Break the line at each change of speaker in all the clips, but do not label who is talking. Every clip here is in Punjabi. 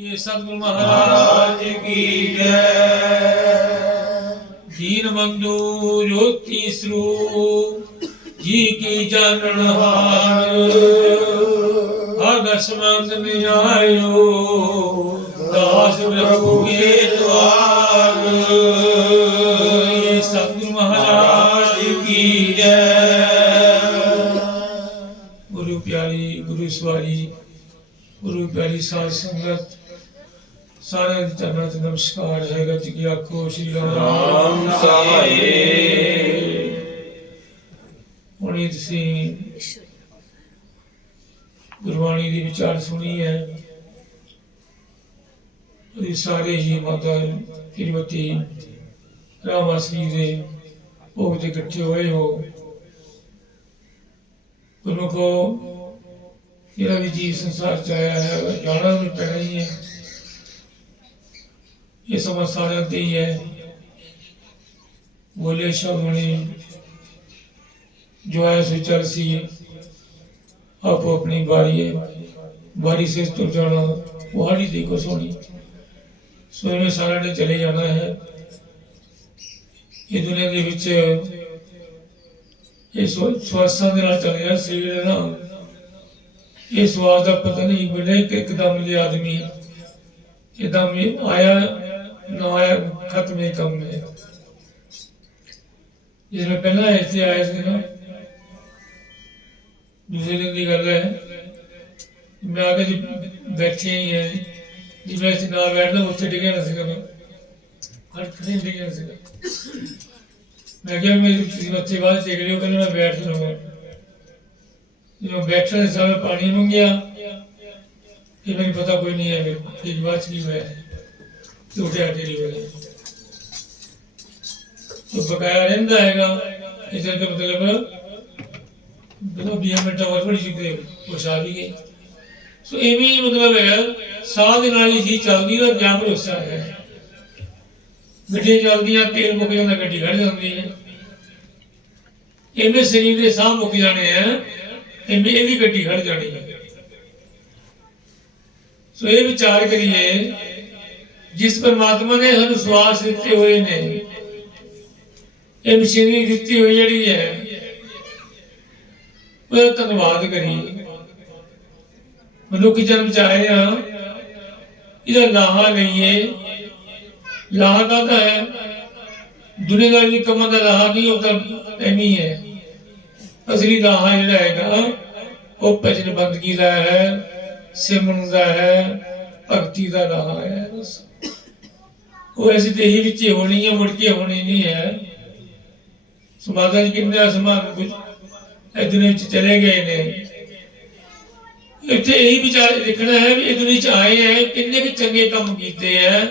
ਇਹ
ਸਤਿਗੁਰ ਮਹਾਰਾਜ ਕੀ
ਜੈ। ਦੀਨ ਬੰਦੂ ਜੋਤੀ ਸਰੂਪ, ਜੀ ਕੀ ਜਾਣਨ ਹਾਰ। ਅਗਸ ਮੰਦ ਨਿਆਇਓ, ਦਾਸ ਪ੍ਰਭੂ ਕੇ ਦਵਾਰ। ਇਹ ਸਤਿਗੁਰ ਮਹਾਰਾਜ
ਕੀ
ਜੈ। ਗੁਰੂ ਪਿਆਰੀ, ਗੁਰੂ ਸਵਾਰੀ, ਗੁਰੂ ਪਿਆਰੀ ਸਾਧ ਸੰਗਤ ਸਾਰੇ ਚਰਨਾਂ 'ਚ ਨਮਸਕਾਰ ਹੈਗਾ ਜੀ ਕੀ ਆਖੋ ਸ਼੍ਰੀ ਰਾਮ
ਸਹਾਈ
ਹੁਣ ਤੁਸੀਂ ਗੁਰਬਾਣੀ ਦੀ ਵਿਚਾਰ ਸੁਣੀ ਹੈ। ਇਹ ਸਾਰੇ ਹੀ ਮਾਤਾ ਕਿਰਮਤੀ ਰਾਮਾਸੀ ਦੇ ਭੋਗ ਤੇ ਇਕੱਠੇ ਹੋਏ ਹੋ। ਉਹਨਾਂ ਕੋ ਜਿਹੜਾ ਵੀ ਜੀ ਸੰਸਾਰ ਚ ਆਇਆ ਹੈ ਜਾਣਾ ਵੀ ਪੈਣਾ ਹੀ ਹੈ। ਇਹ ਸਮਾਂ ਸਾਰਿਆਂ ਤੇ ਹੀ ਹੈ ਬੋਲੇ ਸ਼ਬਦ जो है सो चल सी आपो अपनी बारी है बारी से तुर जाना बुहारी देखो सोनी ਸੋ ਇਹਨੇ ਸਾਰਿਆਂ ਨੇ ਚਲੇ ਜਾਣਾ ਹੈ ਇਹ ਦੁਨੀਆ ਦੇ ਵਿੱਚ ਇਹ ਸਵਾ- ਸਵਾਸਾਂ ਦੇ ਨਾਲ ਚੱਲ ਰਿਹਾ ਸਰੀਰ ਹੈ ਨਾ ਇਹ ਸਵਾਸ ਦਾ ਪਤਾ ਨਹੀਂ ਬੜੇ ਕਿ ਇੱਕਦਮ ਇਹ ਆਦਮੀ ਇੱਕਦਮ ਇਹ ਆਇਆ ਨਾ ਆਇਆ ਖਤਮ ਹੀ ਕੰਮ ਹੈ ਜਿਸ में ਪਹਿਲਾਂ ਇੱਥੇ ਆਇਆ ਸੀ ਨਾ ਦੂਸਰੇ ਦਿਨ ਦੀ ਗੱਲ ਹੈ ਮੈਂ ਆ ਕੇ ਜੀ ਬੈਠੇ ਹੀ ਹੈ ਜਿਵੇਂ ਅਸੀਂ ਨਾਲ ਬੈਠਦੇ ਉੱਥੇ ਡਿੱਗਿਆ ਨਾ ਸੀਗਾ ਮੈਂ ਹਰ ਖੜੀ ਡਿੱਗਿਆ ਸੀਗਾ ਮੈਂ ਕਿਹਾ ਮੈਂ ਤੁਸੀਂ ਉੱਥੇ ਬਾਅਦ ਦੇਖ ਲਿਓ ਕਹਿੰਦਾ ਮੈਂ ਬੈਠ ਲਵਾਂਗਾ ਜਦੋਂ ਬੈਠਣ ਦੇ ਸਮੇਂ ਪਾਣੀ ਮੰਗਿਆ ਇਹ ਮੈਨੂੰ ਪਤਾ ਕੋਈ ਨਹੀਂ ਹੈ ਮੇਰੇ ਫਿਰ ਬਾਅਦ 'ਚ ਟੁੱਟਿਆ ਢਿੱਲਿਆ ਤੋ ਬਕਾਇਆ ਰਹਿੰਦਾ ਹੈਗਾ, ਇਸੇ ਦਾ ਮਤਲਬ ਜਦੋਂ 20 ਮਿੰਟ ਹੋਰ ਬੜੀ ਸ਼ੁਕਰੀਆ ਕੁਛ ਆ ਗਈ। ਸੋ ਇਹ ਵੀ ਮਤਲਬ ਹੈ ਸਾਹ ਨਾਲ ਹੀ ਚੱਲਦੀ ਹੈ, ਜਾਂ ਭਰੋਸਾ ਹੈ। ਗੱਡੀ ਚੱਲਦੀ ਤੇਲ ਮੁੱਕ ਜਾਂਦਾ, ਗੱਡੀ ਖੜ ਜਾਂਦੀ ਹੈ। ਇਹਨੇ ਸਰੀਰ ਦੇ ਸਾਹ ਮੁੱਕ ਜਾਣੇ ਆ, ਇਹਨੇ ਇਹ ਵੀ ਗੱਡੀ ਖੜ ਜਾਣੀ ਹੈ। ਸੋ ਇਹ ਵਿਚਾਰ ਕਰੀਏ ਜਿਸ ਪਰਮਾਤਮਾ ਨੇ ਸਾਨੂੰ ਸਵਾਸ ਦਿੱਤੇ ਹੋਏ ਨੇ ਇਹ ਮਸ਼ੀਨਰੀ ਦਿੱਤੀ ਹੋਈ ਜਿਹੜੀ ਹੈ, ਉਹਦਾ ਧੰਨਵਾਦ ਕਰੀਏ ਮਨੁੱਖ ਜਨਮ ਚ ਆ ਇਹਦਾ ਲਾਹਾ ਲਈਏ। ਲਾਹਾ ਕਾਹਦਾ ਹੈ? ਦੁਨੀਆਦਾਰੀ ਦੀ ਕੰਮਾਂ ਦਾ ਲਾਹਾ ਨਹੀਂ ਉਹ ਤਾਂ ਐਵੇਂ ਹੈ। ਅਸਲੀ ਲਾਹਾ ਜਿਹੜਾ ਹੈਗਾ, ਉਹ ਭਜਨ ਬੰਦਗੀ ਦਾ ਹੈ, ਸਿਮਰਨ ਦਾ ਹੈ, ਭਗਤੀ ਦਾ ਲਾਹਾ ਹੈ ਉਹ ਅਸੀਂ ਤੇ ਹੀ ਵਿੱਚ ਹੋਣੀ ਹੈ, ਮੁੜ ਕੇ ਹੋਣੀ ਨਹੀਂ ਹੈ। ਸਮਾਜਾਂ ਚ ਕਿੰਨੇ ਸਮਾਜ ਕੁਝ ਇਹ ਵਿੱਚ ਚਲੇ ਗਏ ਨੇ। ਇੱਥੇ ਇਹੀ ਵਿਚਾਰ ਦੇਖਣਾ ਹੈ ਵੀ ਇਹ ਦੁਨੀਆ ਚ ਆਏ ਹੈ, ਕਿੰਨੇ ਕੁ ਚੰਗੇ ਕੰਮ ਕੀਤੇ ਹੈ,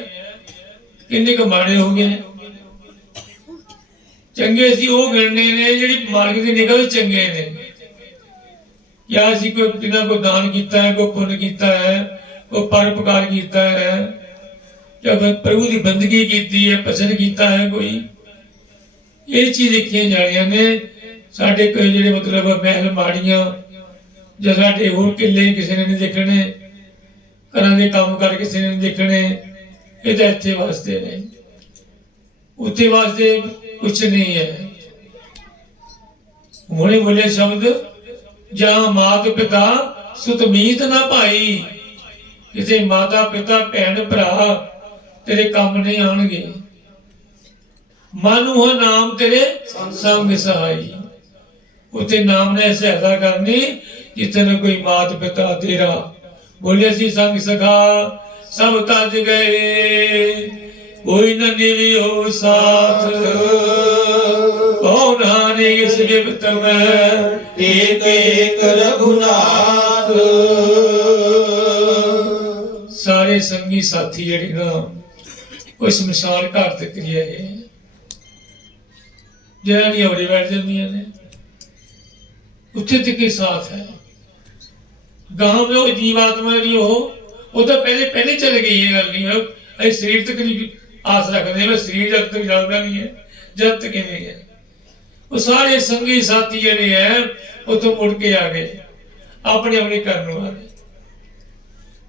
ਕਿੰਨੇ ਕੁ ਮਾੜੇ ਹੋ ਗਏ। ਚੰਗੇ ਸੀ ਉਹ ਗਿਣਨੇ ਨੇ, ਜਿਹੜੀ ਮਾਲਕ ਦੀ ਨਿਗਾਹ ਵਿੱਚ ਚੰਗੇ ਨੇ। ਜਾਂ ਅਸੀਂ ਕੋਈ ਕਿੰਨਾ ਕੋ ਦਾਨ ਕੀਤਾ ਹੈ, ਕੋਈ ਪੁੰਨ ਕੀਤਾ ਹੈ, ਕੋਈ ਪਰਉਪਕਾਰ ਕੀਤਾ ਹੈ ਜਾਂ ਪ੍ਰਭੂ ਦੀ ਬੰਦਗੀ ਕੀਤੀ ਹੈ, ਭਜਨ ਕੀਤਾ ਹੈ ਕੋਈ, ਇਹ ਚੀਜ਼ ਦੇਖੀਆਂ ਜਾਣੀਆਂ ਨੇ। ਸਾਡੇ ਕੋਈ ਜਿਹੜੇ ਮਤਲਬ ਮਹਿਲ ਮਾੜੀਆਂ ਜਾਂ ਸਾਡੇ ਹੋਰ ਕਿੱਲੇ ਕਿਸੇ ਨੇ ਨਹੀਂ ਦੇਖਣੇ, ਘਰਾਂ ਦੇ ਕੰਮ ਕਰ ਕਿਸੇ ਨੇ ਨਹੀਂ ਦੇਖਣੇ, ਇਹ ਤਾਂ ਇੱਥੇ ਵਾਸਤੇ ਨੇ। ਉੱਥੇ ਵਾਸਤੇ ਕੁਝ ਨਹੀਂ ਹੈ। ਹੁਣੇ ਬੋਲੇ ਸ਼ਬਦ, ਜਾਂ ਮਾਤ ਪਿਤਾ ਸੁਤਮੀਤ ਨਾ ਭਾਈ, ਕਿਸੇ ਮਾਤਾ ਪਿਤਾ ਭੈਣ ਭਰਾ ਤੇਰੇ ਕੰਮ ਨਹੀਂ ਆਣਗੇ ਮਨ ਨਾਮ ਤੇਰੇ ਸੰਗ ਸਹਾਈ। ਉਤੇ ਨਾਮ ਨੇ ਸਹਾਇਤਾ ਕਰਨੀ ਜਿੱਥੇ ਕੋਈ ਮਾਤ ਪਿਤਾ ਤੇਰਾ। ਬੋਲੇ ਸੀ ਸੰਗ ਸਖਾ ਸਭ ਤਜ ਗਏ। ਕੋਈ ਨ ਨਿਵੀ ਹੋ ਸਾਥ। ਕੌਣ ਹਾਨੀ ਇਸ ਬਿਪਤ ਮੈਂ?
ਏਕ ਏਕ ਰਘੁਨਾਥ।
ਸਾਰੇ ਸੰਗੀ ਸਾਥੀ ਜਿਹੜੇ ਨਾ ਕੋਈ ਸ਼ਮਸ਼ਾਨ ਘਾਟ ਤੇ ਕਰਿਆ ਹੈ। ਜਿਹੜਾ ਨਹੀਂ ਹੋਰੇ ਬੈਠ ਜਾਂਦੀਆਂ ਨੇ। ਉੱਥੇ ਤੱਕ ਹੀ ਸਾਥ ਹੈ। ਗਾਂ ਲੋ ਜੀਵਾਤਮਾ ਜਿਹੜੀ ਉਹ ਉਹ ਤਾਂ ਪਹਿਲੇ ਪਹਿਲੇ ਚਲੇ ਗਈ, ਇਹ ਗੱਲ ਨਹੀਂ ਹੈ। ਸਰੀਰ ਤੱਕ ਨਹੀਂ ਆਸ ਰੱਖਦੇ, ਮੈਂ ਸਰੀਰ ਜਦ ਤੱਕ ਜਾਂਦਾ ਨਹੀਂ ਹੈ ਜਦ ਤੱਕ ਕਿਵੇਂ ਹੈ। ਉਹ ਸਾਰੇ ਸੰਗੀ ਸਾਥੀ ਜਿਹੜੇ ਹੈ, ਉਹ ਤੋਂ ਮੁੜ ਕੇ ਆ ਗਏ। ਆਪਣੇ ਆਪਣੇ ਕਰਨ ਵਾਲੇ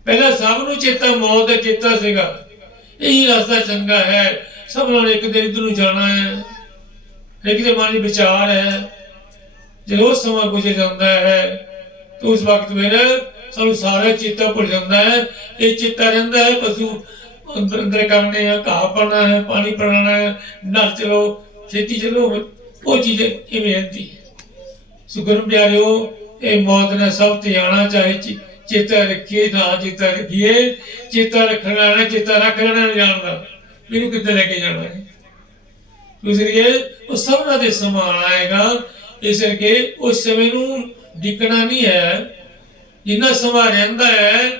ਪਹਿਲਾਂ ਸਭ ਨੂੰ ਚੇਤਾ, ਮੌਤ ਦਾ ਚੇਤਾ ਸੀਗਾ। ਇਹੀ ਰਸਤਾ ਚੰਗਾ ਹੈ। ਸਭ ਨਾਲ ਇੱਕ ਦਿਨ ਇੱਧਰ ਨੂੰ ਜਾਣਾ ਹੈ। ਇੱਕ ਦੇ ਮਨ ਵਿੱਚ ਵਿਚਾਰ ਹੈ। ਜਦੋਂ ਸਮਾਂ ਗੁਜ਼ਰ ਜਾਂਦਾ ਹੈ, ਤਾਂ ਉਸ ਵਕਤ ਫਿਰ ਸਾਨੂੰ ਸਾਰਾ ਚੇਤਾ ਭੁੱਲ ਜਾਂਦਾ ਹੈ। ਇਹ ਚੇਤਾ ਰਹਿੰਦਾ ਹੈ, ਪਸ਼ੂ ਅੰਦਰ ਅੰਦਰ ਕਰਨੇ ਆ, ਘਾਹ ਪਾਣਾ ਹੈ, ਪਾਣੀ ਪਿਲਾਣਾ ਹੈ, ਨਲ ਚਲੋ, ਖੇਤੀ ਚਲੋ, ਉਹ ਚੀਜ਼ ਇਵੇਂ ਰਹਿੰਦੀ ਸੁਗਰਮ ਪਿਆਰਿਓ, ਇਹ ਮੌਤ ਨੇ ਸਭ ਤੇ ਆਣਾ ਚਾਹੇ ਚੇ- ਚੇਤਾ ਰੱਖੀਏ, ਨਾ ਚੇਤਾ ਰੱਖੀਏ। ਚੇਤਾ ਰੱਖਣਾ ਨਾ, ਚੇਤਾ ਰੱਖ ਲੈਣਾ ਜਾਣਦਾ ਮੈਨੂੰ ਕਿੱਥੇ ਲੈ ਕੇ ਜਾਣਾ ਹੈ? ਦੂਸਰੀ ਇਹ ਉਹ ਸਭਨਾ ਦੇ ਸਮਾਨ ਆਏਗਾ। ਇਸ ਕਰਕੇ ਉਸ ਸਮੇਂ ਨੂੰ ਡਿੱਕਣਾ ਨਹੀਂ ਹੈ। ਜਿੰਨਾ ਸਮਾਂ ਰਹਿੰਦਾ ਹੈ,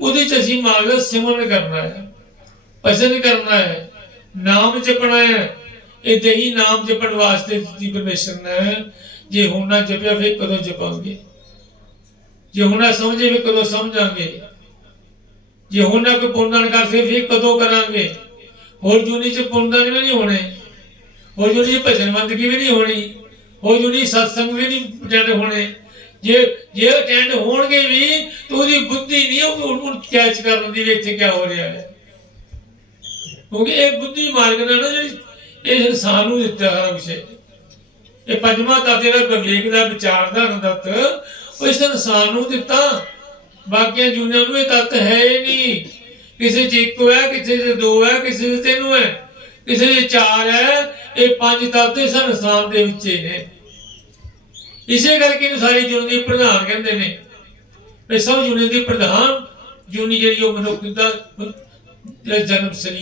ਉਹਦੇ ਚ ਅਸੀਂ ਮਾਲਕ ਦਾ ਸਿਮਰਨ ਕਰਨਾ ਹੈ। ਭਜਨ ਕਰਨਾ ਹੈ। ਨਾਮ ਜਪਣਾ ਹੈ। ਇਹ ਦੇਹੀ ਨਾਮ ਜਪਣ ਵਾਸਤੇ ਦਿੱਤੀ ਪਰਮੇਸ਼ਰ ਨੇ। ਜੇ ਹੁਣ ਨਾ ਜਪਿਆ, ਫਿਰ ਕਦੋਂ ਜਪਾਂਗੇ? ਜੇ ਹੁਣ ਨਾ ਸਮਝੇ ਫਿਰ ਕਦੋਂ ਸਮਝਾਂਗੇ। ਜੇ ਹੁਣ ਨਾ ਕੋਈ ਪੁੰਨ ਕਰ ਸੇ ਫਿਰ ਕਦੋਂ ਕਰਾਂਗੇ? ਹੋਰ ਜੁਨੀ ਚ ਪੁੰਨਦਾਨ ਵੀ ਨਹੀਂ ਹੋਣੇ। ਹੋਰ ਜੁਨੀ ਚ ਵੀ ਨਹੀਂ ਹੋਣੀ। ਹੋਰ ਜੁਨੀ ਸਤਸੰਗ ਵੀ ਨਹੀਂ ਅਟੈਂਡ ਹੋਣੇ। ਜੇ ਜੇ ਅਟੈਂਡ ਹੋਣਗੇ ਵੀ, ਤਾਂ ਉਹਦੀ ਬੁੱਧੀ ਨਹੀਂ ਉਹਨੂੰ ਕੈਚ ਕਰਨ ਦੀ ਵੀ ਇੱਥੇ ਕੀ ਹੋ ਰਿਹਾ ਹੈ। ਕਿਉਂਕਿ ਇਹ ਬੁੱਧੀ ਮਾਰਗ ਨੇ ਜਿਹੜੀ, ਇਹ ਇਨਸਾਨ ਨੂੰ ਦਿੱਤਾ ਹੈ ਵਿਸ਼ੇ ਇਹ ਪੰਜਵਾਂ ਤੱਤ ਜਿਹੜਾ ਵਿਵੇਕ ਦਾ ਵਿਚਾਰ ਦਾ ਅਨੰਦਤ ਉਹ ਇਸ ਇਨਸਾਨ ਨੂੰ ਦਿੱਤਾ। ਬਾਕੀਆਂ ਜੁਨੀਆਂ ਨੂੰ ਇਹ ਤੱਤ ਹੈ ਹੀ ਨਹੀਂ। ਕਿਸੇ ਚ ਇੱਕ ਹੈ, ਕਿਸੇ ਚ ਦੋ ਹੈ, ਕਿਸੇ ਚ ਤਿੰਨ ਹੈ, ਕਿਸੇ ਚ ਚਾਰ ਹੈ, ਇਹ ਪੰਜ ਤੱਤ ਇਸ ਇਨਸਾਨ ਦੇ ਵਿੱਚ ਹੀ ਨੇ। ਇਸੇ ਕਰਕੇ ਇਹਨੂੰ ਸਾਰੀ ਜੁਨੀ ਦੀ ਪ੍ਰਧਾਨ ਕਹਿੰਦੇ ਨੇ। ਇਹ ਸਭ ਜੁਨੀ ਦੀ ਪ੍ਰਧਾਨ, ਜੁਨੀ ਜਿਹੜੀ ਉਹ ਮਨੁੱਖ ਦਾ, ਜਨਮ ਸਰੀਰ